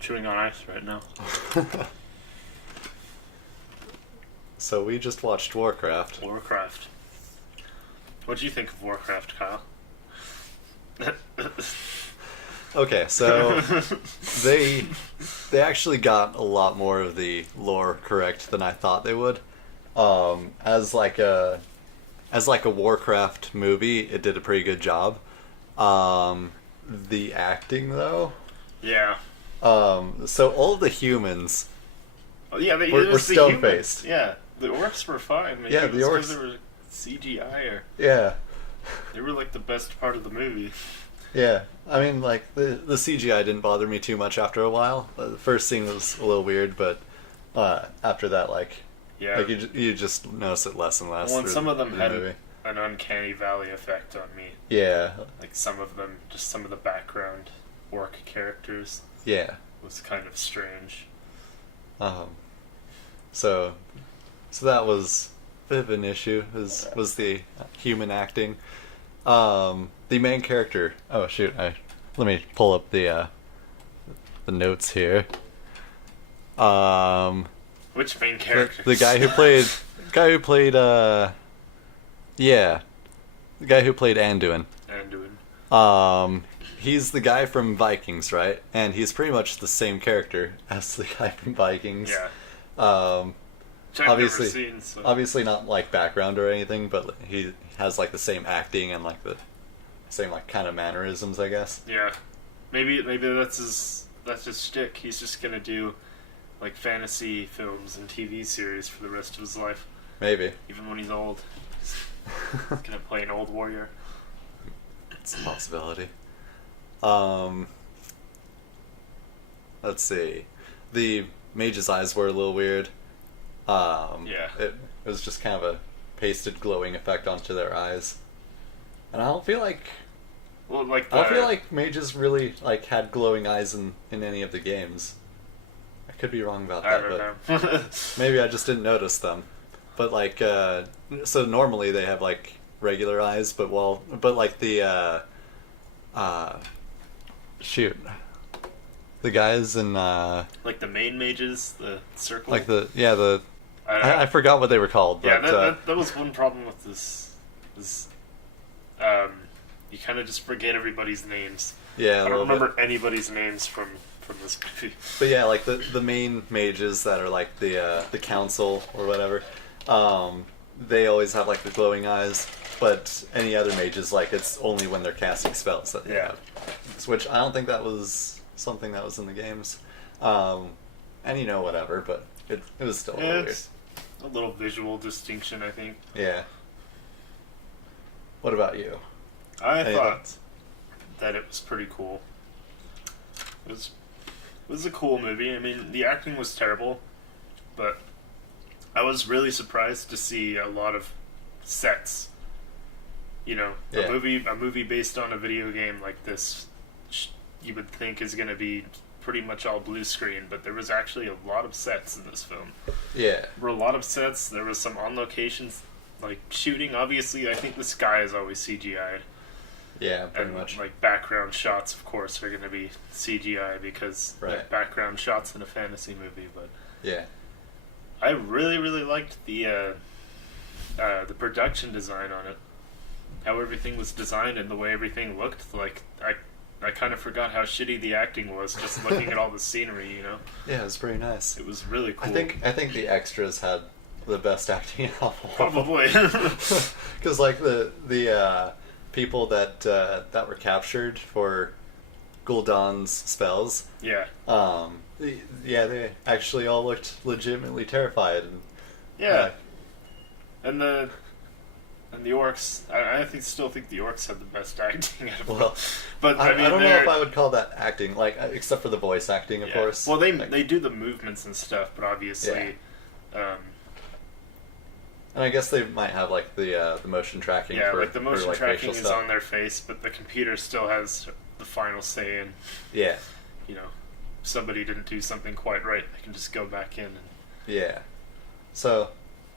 chewing on ice right now. So we just watched Warcraft. Warcraft. What'd you think of Warcraft, Kyle? Okay, so they actually got a lot more of the lore correct than I thought they would. As like a Warcraft movie, it did a pretty good job. The acting though, Yeah. so all of the humans Oh, yeah, were stone faced. Yeah, the orcs were fine. Maybe Yeah, it the was orcs 'cause they were CGI or Yeah, they were like the best part of the movie. yeah. I mean, like the CGI didn't bother me too much after a while. The first scene was a little weird, but after that, Yeah. like you just notice it less and less. Well, and through some of them the had movie. an uncanny valley effect on me. Yeah, Like some of them, just some of the background orc characters yeah. was kind of strange. So that was a bit of an issue. Was the human acting. The main character. Oh shoot! Let me pull up the notes here. Which main character? The guy who played yeah, the guy who played Anduin. He's the guy from Vikings, right? And he's pretty much the same character as the guy from Vikings. Yeah. Which I've Obviously, never seen, so. obviously not like background or anything, but he has like the same acting and like the same like kind of mannerisms, I guess. Yeah. Maybe that's his shtick. He's just gonna do like fantasy films and TV series for the rest of his life. Maybe. Even when he's old. He's gonna play an old warrior. It's a possibility. Let's see. The mage's eyes were a little weird. Yeah. It was just kind of a pasted glowing effect onto their eyes. And I don't feel like Well, like I don't feel like mages really like had glowing eyes in any of the games. I could be wrong about I that, don't know. but maybe I just didn't notice them. But like so normally they have like regular eyes, but like the shoot. The guys in like the main mages, the circle. like I forgot what they were called. Yeah, but, that was one problem with this. You kind of just forget everybody's names. yeah, I don't remember anybody's names from this movie. But yeah, like the main mages that are like the council or whatever, they always have like the glowing eyes. But any other mages, like it's only when they're casting spells that they have. Which I don't think that was something that was in the games. And whatever, but it was still a little weird. It's a little visual distinction, I think. Yeah. What about you? I Any thought thoughts? that it was pretty cool. It was a cool movie. I mean, the acting was terrible, but I was really surprised to see a lot of sets. Yeah. A movie based on a video game like this, you would think is going to be pretty much all blue screen, but there was actually a lot of sets in this film. Yeah. There were a lot of sets. There was some on locations, like shooting. Obviously, I think the sky is always CGI'd. Yeah, pretty And much. like background shots, of course, are going to be CGI because Right. like background shots in a fantasy movie. But Yeah. I really, really liked the production design on it. How everything was designed and the way everything looked. Like I kind of forgot how shitty the acting was just looking at all the scenery. Yeah, it was pretty nice. It was really cool. I think the extras had the best acting in all of them. Probably. Because like the people that were captured for Gul'dan's spells, Yeah. they actually all looked legitimately terrified. And, Yeah. And the orcs, I still think the orcs had the best acting out of Well, them. But I mean, don't know if I would call that acting, like except for the voice acting, of course. Well, they Like, they do the movements and stuff, but obviously, and I guess they might have like the motion tracking. For, like the motion for, like, tracking facial is stuff. on their face, but the computer still has the final say. And Yeah. somebody didn't do something quite right, they can just go back in. Yeah. So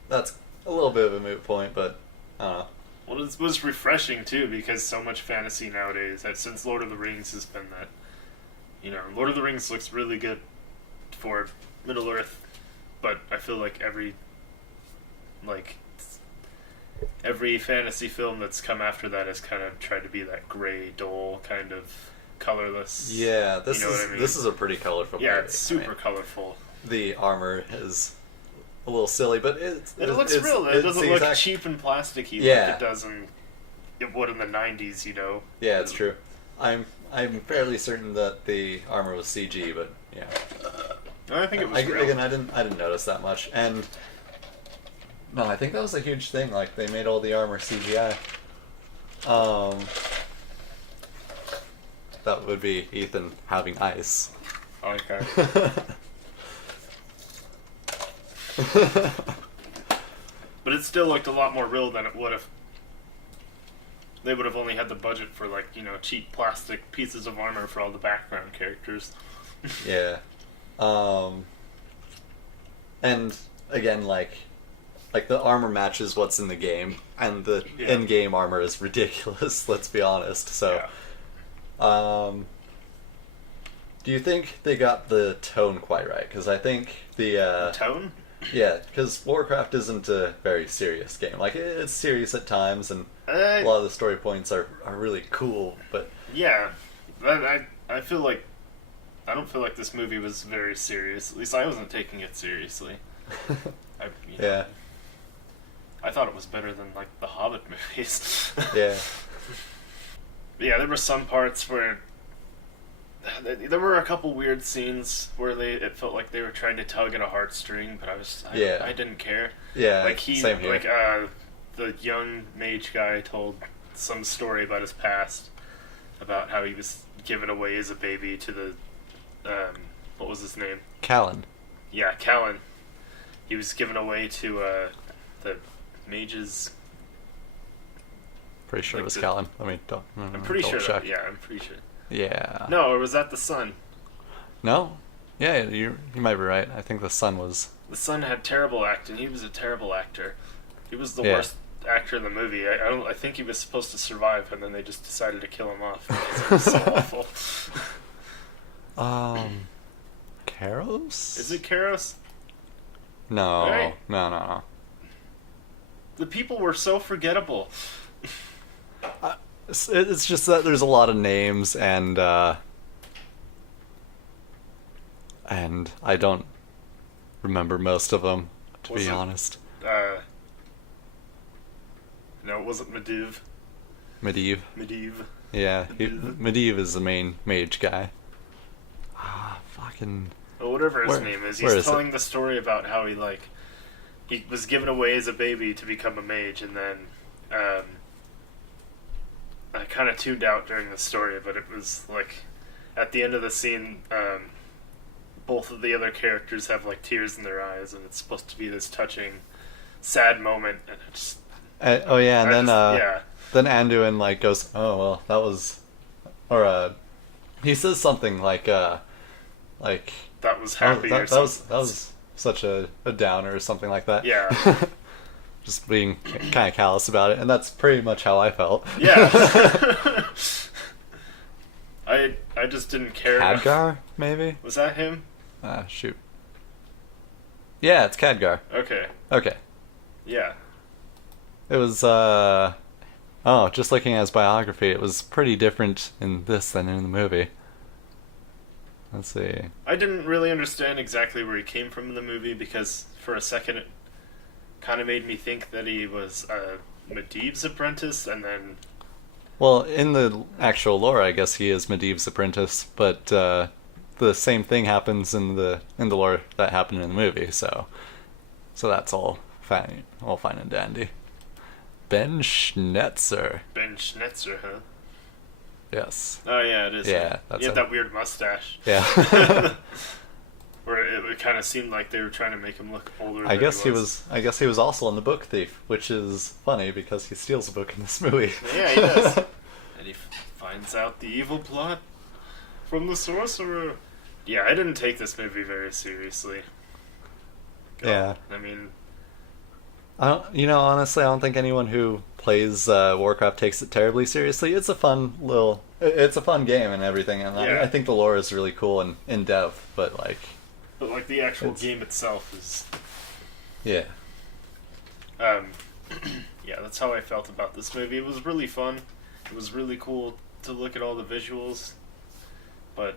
that's a little bit of a moot point, but I don't know. Well, it was refreshing too, because so much fantasy nowadays, since Lord of the Rings has been that You know, Lord of the Rings looks really good for Middle Earth, but I feel like every fantasy film that's come after that has kind of tried to be that gray, dull, kind of colorless. Yeah, this you know is what I mean? this is a pretty colorful movie. Yeah, it's super colorful. The armor is a little silly, but it looks real. It doesn't look cheap and plasticky like it would in the 90s, you know. Yeah, it's true. I'm fairly certain that the armor was CG, but yeah. I think it was real. Again, I didn't notice that much, and no, I think that was a huge thing. Like they made all the armor CGI. That would be Ethyn having ice. Okay. But it still looked a lot more real than it would if they would have only had the budget for, like, you know, cheap plastic pieces of armor for all the background characters. Yeah. And again, like the armor matches what's in the game, and the in-game armor is ridiculous. Let's be honest. So, do you think they got the tone quite right? Because I think the tone. Yeah, because Warcraft isn't a very serious game. Like, it's serious at times, and a lot of the story points are really cool, but... Yeah, I feel like... I don't feel like this movie was very serious. At least I wasn't taking it seriously. Yeah. I thought it was better than, like, the Hobbit movies. Yeah. Yeah, there were some parts where... There were a couple weird scenes where it felt like they were trying to tug at a heartstring, but I didn't care. Yeah, like same here. Like the young mage guy told some story about his past, about how he was given away as a baby to the what was his name? Callan. Yeah, Callan. He was given away to the mages. Pretty sure it was Callan. I'm pretty sure. Check. I'm pretty sure. Yeah. No, or was that the son? No. Yeah, you might be right. I think the son was... The son had terrible acting. He was a terrible actor. He was the worst actor in the movie. I think he was supposed to survive, and then they just decided to kill him off because it was so awful. Karos? Is it Karos? No. Right? No. The people were so forgettable. It's just that there's a lot of names, and I don't remember most of them, to be honest. No, it wasn't Medivh. Medivh. Yeah, Medivh is the main mage guy. Fucking... Well, whatever his name is, he's telling the story about how he was given away as a baby to become a mage, and then, I kind of tuned out during the story, but it was, like, at the end of the scene, both of the other characters have, like, tears in their eyes, and it's supposed to be this touching, sad moment, and it just... then Anduin, like, goes, oh, well, that was... Or, he says something like... That was happy or something. That was such a downer or something like that. Yeah. Just being kind of callous about it, and that's pretty much how I felt. Yeah. I just didn't care. Khadgar, maybe? Was that him? Shoot. Yeah, it's Khadgar. Okay. Yeah. It was, just looking at his biography, it was pretty different in this than in the movie. Let's see. I didn't really understand exactly where he came from in the movie, because for a second it kind of made me think that he was Medivh's apprentice, and then... Well, in the actual lore, I guess he is Medivh's apprentice, but the same thing happens in the lore that happened in the movie, so that's all fine and dandy. Ben Schnetzer. Ben Schnetzer, huh? Yes. Oh yeah, it is. Yeah, he had that weird mustache. Yeah. Where it kind of seemed like they were trying to make him look older. I guess he was also in the Book Thief, which is funny because he steals a book in this movie. Yeah, he does. And he finds out the evil plot from the sorcerer. Yeah, I didn't take this movie very seriously. Yeah. I mean, Honestly, I don't think anyone who plays Warcraft takes it terribly seriously. It's a it's a fun game and everything, and Yeah. I think the lore is really cool and in depth. But But the actual game itself is, yeah, yeah, that's how I felt about this movie. It was really fun. It was really cool to look at all the visuals, but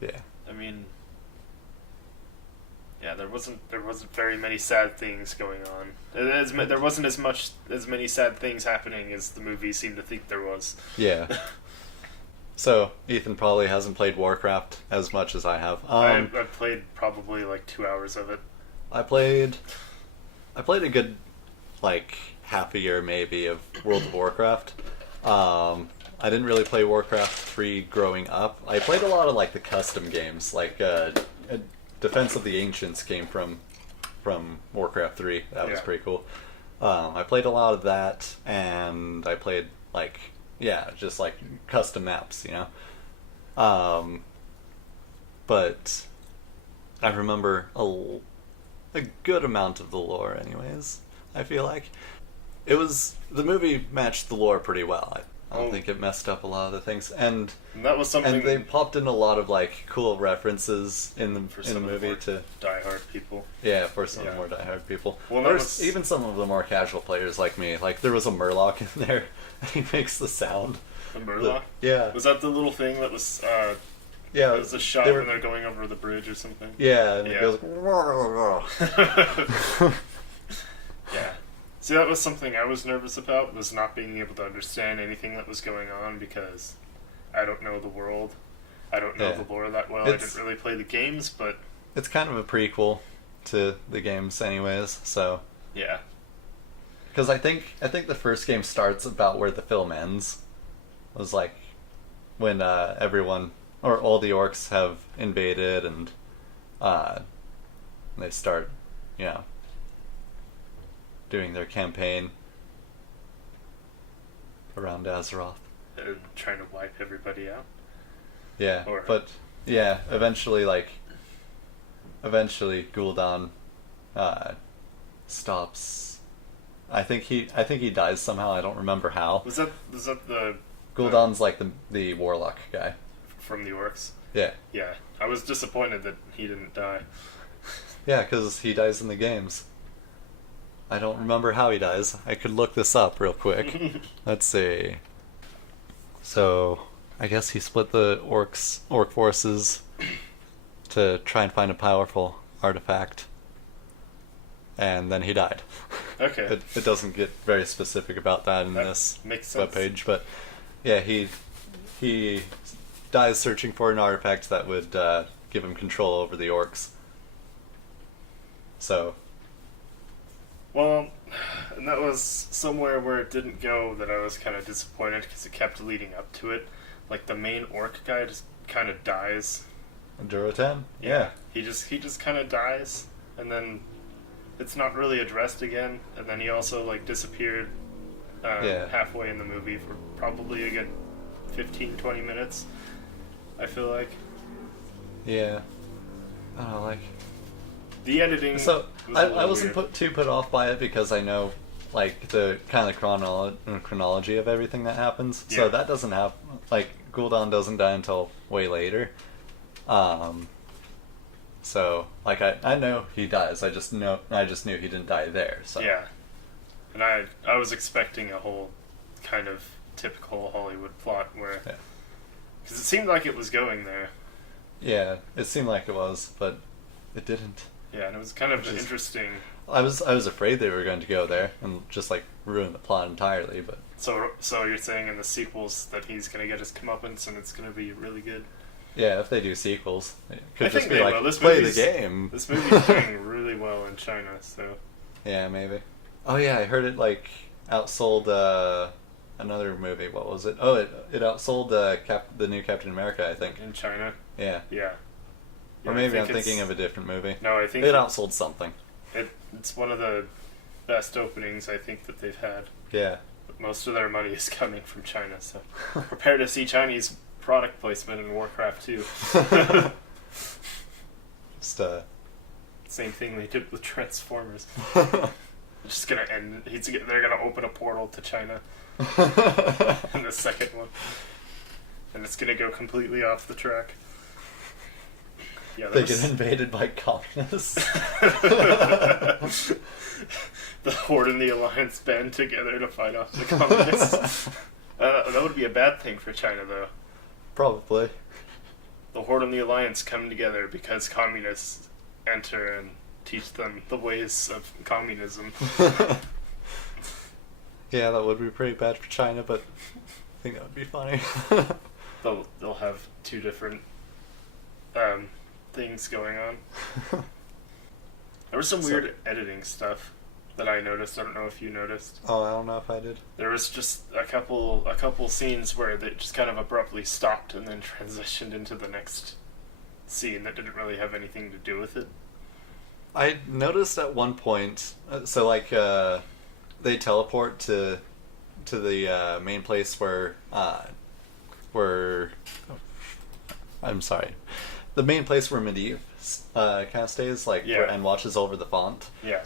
yeah. I mean, yeah, there wasn't very many sad things going on. There wasn't as many sad things happening as the movie seemed to think there was. Yeah. So Ethan probably hasn't played Warcraft as much as I have. I've played probably 2 hours of it. I played a good half a year maybe of World of Warcraft. I didn't really play Warcraft 3 growing up. I played a lot of the custom games, Defense of the Ancients came from Warcraft 3. That was pretty cool. I played a lot of that, and I played just custom maps, But I remember a good amount of the lore, anyways. I feel like the movie matched the lore pretty well. I don't think it messed up a lot of the things, and that was something. And they popped in a lot of cool references in the movie to diehard people. Yeah, for some more diehard people. Well, or even some of the more casual players like me. There was a Murloc in there, and he makes the sound. The Murloc? Yeah. Was that the little thing that was? Yeah. It was a shot when they're going over the bridge or something. Yeah, and it goes. Yeah. See, that was something I was nervous about, was not being able to understand anything that was going on because I don't know the world. I don't know the lore that well. I didn't really play the games, but... It's kind of a prequel to the games anyways, so... Yeah. Because I think the first game starts about where the film ends. It was when everyone, or all the orcs have invaded and they start, doing their campaign around Azeroth. Trying to wipe everybody out. Yeah, but yeah, eventually Gul'dan stops. I think he dies somehow. I don't remember how. Was that the Gul'dan's the warlock guy from the orcs? Yeah. Yeah, I was disappointed that he didn't die. Yeah, because he dies in the games. I don't remember how he dies. I could look this up real quick. Let's see. So, I guess he split the orc forces to try and find a powerful artifact. And then he died. Okay. It doesn't get very specific about that in this webpage, but yeah, he dies searching for an artifact that would give him control over the orcs. So... Well, and that was somewhere where it didn't go that I was kind of disappointed because it kept leading up to it. The main orc guy just kind of dies. Durotan? Yeah. He just kind of dies, and then it's not really addressed again, and then he also disappeared halfway in the movie for probably a good 15-20 minutes, I feel like. Yeah. I don't know, the editing. So I wasn't weird. too put off by it because I know the kind of chronology of everything that happens. Yeah. So that doesn't happen. Gul'dan doesn't die until way later. So I know he dies. I just knew he didn't die there. So yeah, and I was expecting a whole kind of typical Hollywood plot where because it seemed like it was going there. Yeah, it seemed like it was, but it didn't. Yeah, and it was kind of interesting. I was afraid they were going to go there and just ruin the plot entirely, but so you're saying in the sequels that he's going to get his comeuppance and it's going to be really good? Yeah, if they do sequels, it could I just think be they will. play the game. This movie's doing really well in China, so yeah, maybe. Oh yeah, I heard it outsold another movie. What was it? Oh, it outsold the new Captain America, I think. In China? Yeah. Yeah. Or maybe I'm thinking of a different movie. No, I think... It outsold something. It's one of the best openings, I think, that they've had. Yeah. But most of their money is coming from China, so prepare to see Chinese product placement in Warcraft 2. Just, Same thing they did with Transformers. It's just gonna end. They're gonna open a portal to China in the second one, and it's gonna go completely off the track. Yeah, they get invaded by communists. The Horde and the Alliance band together to fight off the communists. That would be a bad thing for China, though. Probably. The Horde and the Alliance come together because communists enter and teach them the ways of communism. Yeah, that would be pretty bad for China, but I think that would be funny. They'll have two different things going on. There was some weird editing stuff that I noticed. I don't know if you noticed. Oh, I don't know if I did. There was just a couple scenes where they just kind of abruptly stopped and then transitioned into the next scene that didn't really have anything to do with it. I noticed at one point, they teleport to the main place where I'm sorry, the main place where Medivh kind of stays, and watches over the font. Yeah.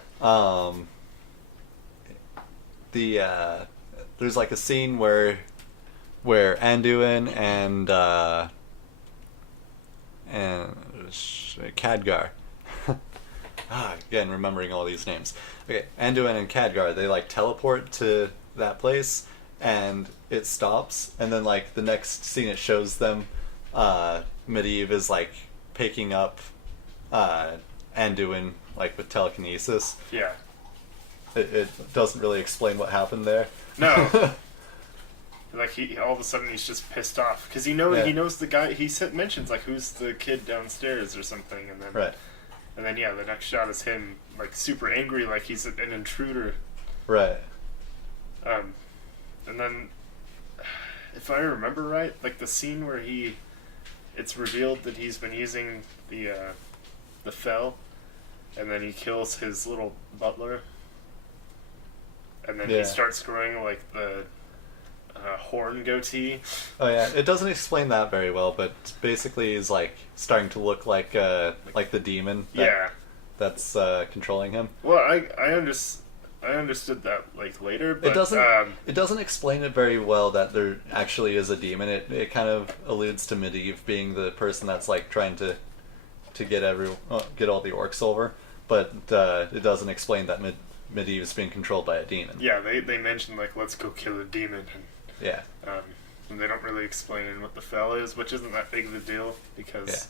There's like a scene where Anduin and Khadgar. Again, remembering all these names. Okay, Anduin and Khadgar, they like teleport to that place, and it stops, and then like the next scene it shows them, Medivh is like picking up Anduin like with telekinesis. Yeah. It doesn't really explain what happened there. No. Like he all of a sudden he's just pissed off because he knows the guy. He mentions like who's the kid downstairs or something, and then right. And then the next shot is him like super angry, like he's an intruder. Right. And then, if I remember right, like the scene where it's revealed that he's been using the Fel, and then he kills his little butler, and then he starts growing like the horn goatee. Oh yeah, it doesn't explain that very well, but basically he's like starting to look like the demon. That's controlling him. Well, I understood that like later, but it doesn't explain it very well that there actually is a demon. It kind of alludes to Medivh being the person that's like trying to get all the orcs over, but it doesn't explain that Medivh is being controlled by a demon. Yeah, they mentioned like let's go kill a demon, and yeah, and they don't really explain what the Fel is, which isn't that big of a deal because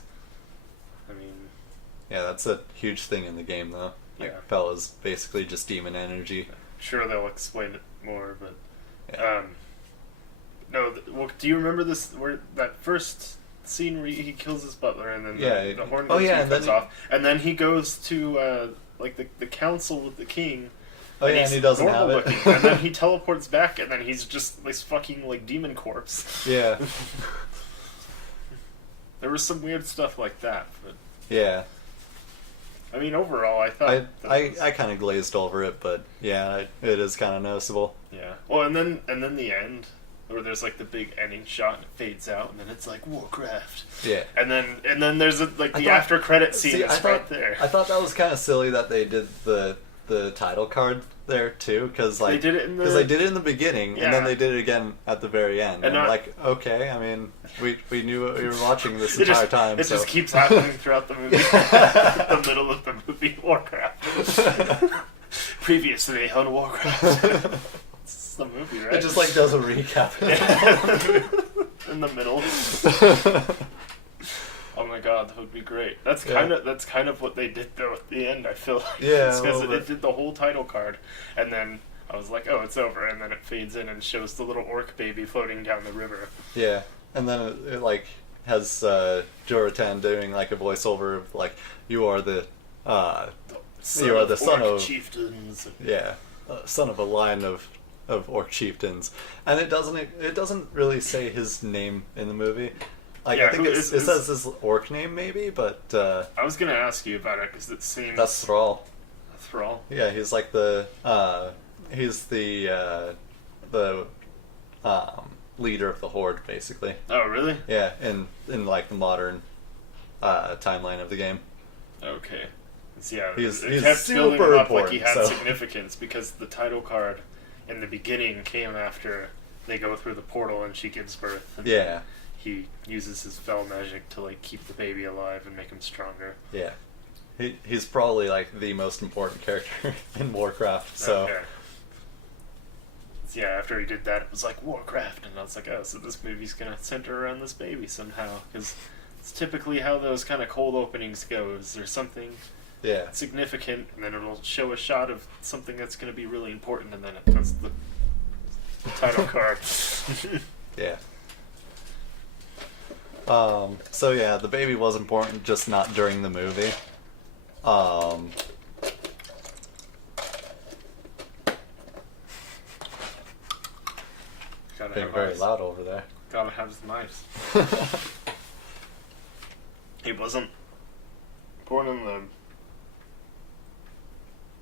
I mean, yeah, that's a huge thing in the game though. Like, Fel is basically just demon energy. Sure, they'll explain it more, but no. Well, do you remember where that first scene where he kills his butler and then the horn comes off, and then he goes to like the council with the king. Oh yeah, and he doesn't have it. And then he teleports back, and then he's just this fucking like demon corpse. Yeah. There was some weird stuff like that, but yeah. I mean, overall, I thought I kind of glazed over it, but yeah, it is kind of noticeable. Yeah. Well, and then the end, where there's like the big ending shot and it fades out, and then it's like Warcraft. Yeah. And then there's the after credit scene that's right there. I thought that was kind of silly that they did the title card there too, because like they did it in the beginning, and then they did it again at the very end. And like, okay, I mean, we knew what we were watching this entire time. It just keeps happening throughout the movie. The middle of the movie, Warcraft. Previously on Warcraft. It's the movie, right? It just like does a recap. In the middle. Oh my god, that would be great. That's kind of what they did though at the end. I feel like because it did the whole title card, and then I was like, oh, it's over, and then it fades in and shows the little orc baby floating down the river. Yeah, and then it like has Joratan doing like a voiceover of like, you are the son of chieftains. Yeah, son of a line of orc chieftains, and it doesn't really say his name in the movie. Like, I think it says his orc name, maybe, but... I was going to ask you about it, because it seems... That's Thrall. Thrall? Yeah, he's like he's the leader of the Horde, basically. Oh, really? Yeah, in like, the modern timeline of the game. Okay. Yeah, He's it kept building super him up like he important, had so. significance because the title card in the beginning came after they go through the portal and she gives birth. And Yeah. he uses his spell magic to like keep the baby alive and make him stronger. Yeah. He's probably like the most important character in Warcraft. So. Okay. Yeah, after he did that, it was like Warcraft, and I was like, oh, so this movie's gonna center around this baby somehow, because it's typically how those kind of cold openings go. Is there's something significant, and then it'll show a shot of something that's gonna be really important, and then it puts the title card. Yeah. So yeah, the baby was important, just not during the movie. Being very loud over there. Gotta have some ice. He wasn't born in the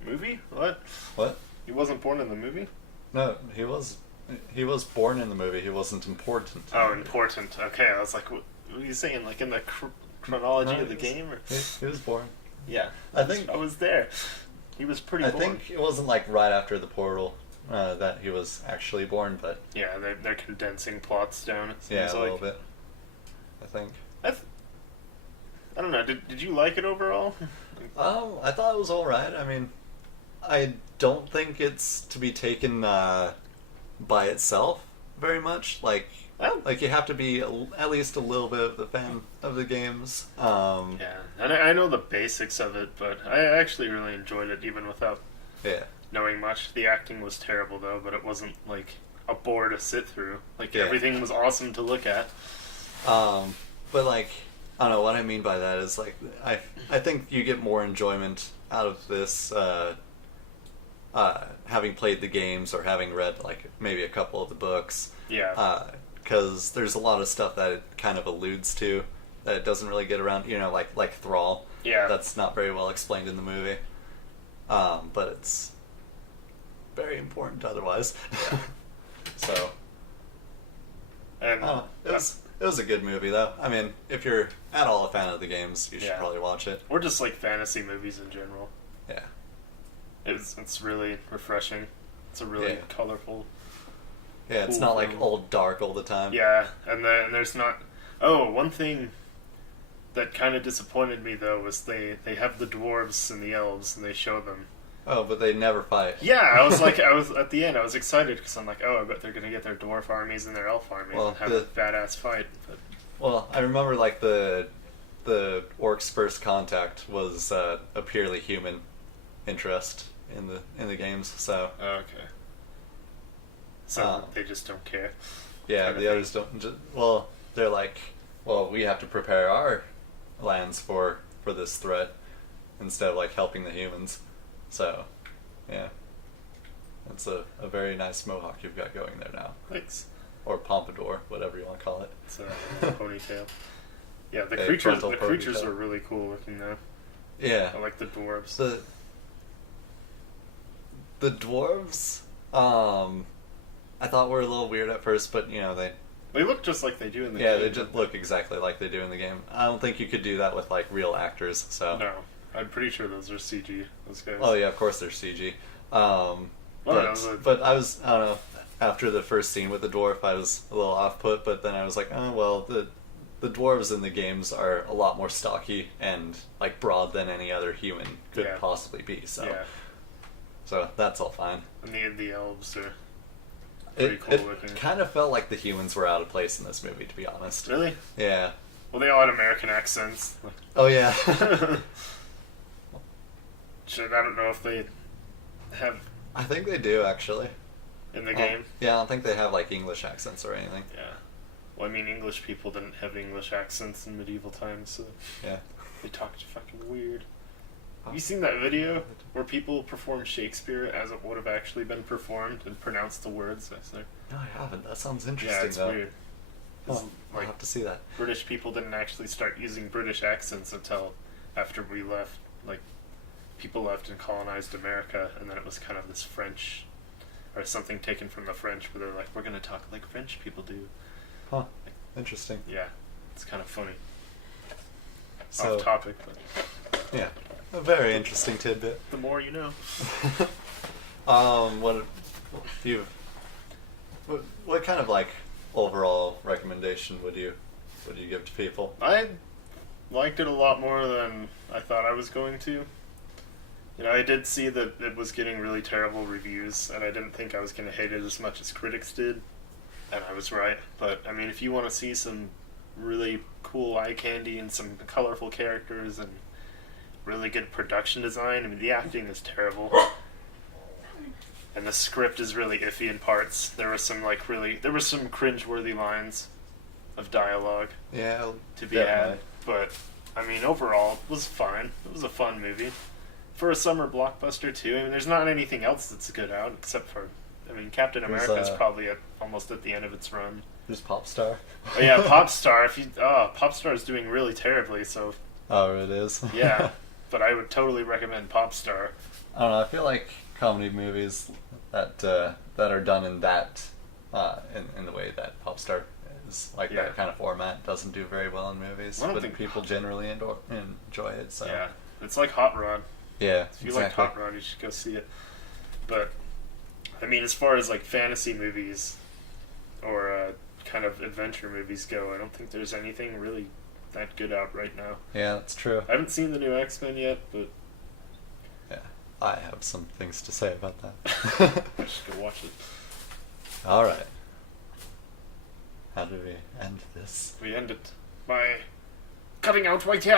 movie? What? What? He wasn't born in the movie? No, he was. He was born in the movie. He wasn't important. Oh, important. Okay, I was like, what are you saying? Like in the chronology of the game? Or? He was born. Yeah, I think I was there. He was pretty born. I think it wasn't like right after the portal that he was actually born, but yeah, they're condensing plots down. It seems yeah, like. a little bit. I think. I don't know. Did you like it overall? I thought it was all right. I mean, I don't think it's to be taken by itself very much. Like you have to be at least a little bit of a fan of the games. Yeah, and I know the basics of it, but I actually really enjoyed it even without knowing much. The acting was terrible though, but it wasn't like a bore to sit through. Like everything was awesome to look at. But like, I don't know what I mean by that is like I think you get more enjoyment out of this having played the games or having read like maybe a couple of the books. Yeah. Because there's a lot of stuff that it kind of alludes to that it doesn't really get around. You know, like Thrall. Yeah. That's not very well explained in the movie. But it's very important otherwise. So. And it was a good movie though. I mean, if you're at all a fan of the games, you should probably watch it. Or just like fantasy movies in general. Yeah. It's really refreshing. It's a really colorful. Yeah, it's not like all dark all the time. Yeah, and there's not. Oh, one thing that kind of disappointed me though was they have the dwarves and the elves and they show them. Oh, but they never fight. Yeah, I was at the end. I was excited because I'm like, oh, I bet they're gonna get their dwarf armies and their elf armies and have a badass fight. But... Well, I remember like the orcs' first contact was a purely human interest in the games. So okay. So they just don't care. Yeah, the others don't. Well, they're like, well, we have to prepare our lands for this threat instead of like helping the humans. So, yeah, that's a very nice mohawk you've got going there now. Thanks. Or pompadour, whatever you want to call it. It's a ponytail. Yeah, the creatures are really cool looking though. Yeah, I like the dwarves. The dwarves, I thought were a little weird at first, but you know they look just like they do in the game. Yeah, they just look exactly like they do in the game. I don't think you could do that with like real actors. So no, I'm pretty sure those are CG. Those guys. Oh yeah, of course they're CG. But I was, I don't know. After the first scene with the dwarf, I was a little off put, but then I was like, oh well, the dwarves in the games are a lot more stocky and like broad than any other human could possibly be. So that's all fine. And the elves are pretty cool looking. It kind of felt like the humans were out of place in this movie, to be honest. Really? Yeah. Well, they all had American accents. Oh yeah. I don't know if they have. I think they do actually. In the game? Yeah, I don't think they have like English accents or anything. Yeah. Well, I mean, English people didn't have English accents in medieval times, so yeah, they talked fucking weird. Have you seen that video where people perform Shakespeare as it would have actually been performed and pronounce the words? No, I haven't. That sounds interesting. Yeah, it's though. weird. I'll have to see that. British people didn't actually start using British accents until after we left. Like, people left and colonized America, and then it was kind of this French, or something taken from the French, where they're like, we're going to talk like French people do. Huh. Interesting. Yeah. It's kind of funny. So, off topic, but... Yeah. A very interesting tidbit. The more you know. What you? What kind of like overall recommendation would you give to people? I liked it a lot more than I thought I was going to. You know, I did see that it was getting really terrible reviews, and I didn't think I was going to hate it as much as critics did, and I was right. But, I mean, if you want to see some really cool eye candy and some colorful characters and really good production design, I mean, the acting is terrible. And the script is really iffy in parts. There were some, cringe-worthy lines of dialogue Yeah, to be had. But, I mean, overall, it was fine. It was a fun movie. For a summer blockbuster, too. I mean, there's not anything else that's good out, except for, I mean, Captain America is probably almost at the end of its run. There's Popstar. Oh, yeah, Popstar. Popstar is doing really terribly, so... Oh, it is? Yeah, but I would totally recommend Popstar. I don't know, I feel like comedy movies that are done in that, in the way that Popstar is, like that kind of format, doesn't do very well in movies, but people generally enjoy it, so... Yeah, it's like Hot Rod. Yeah, if you like Hot Rod, you should go see it. But, I mean, as far as, like, fantasy movies or kind of adventure movies go, I don't think there's anything really that good out right now. Yeah, that's true. I haven't seen the new X-Men yet, but... Yeah, I have some things to say about that. I should go watch it. Alright. How do we end this? We end it by cutting out my tail.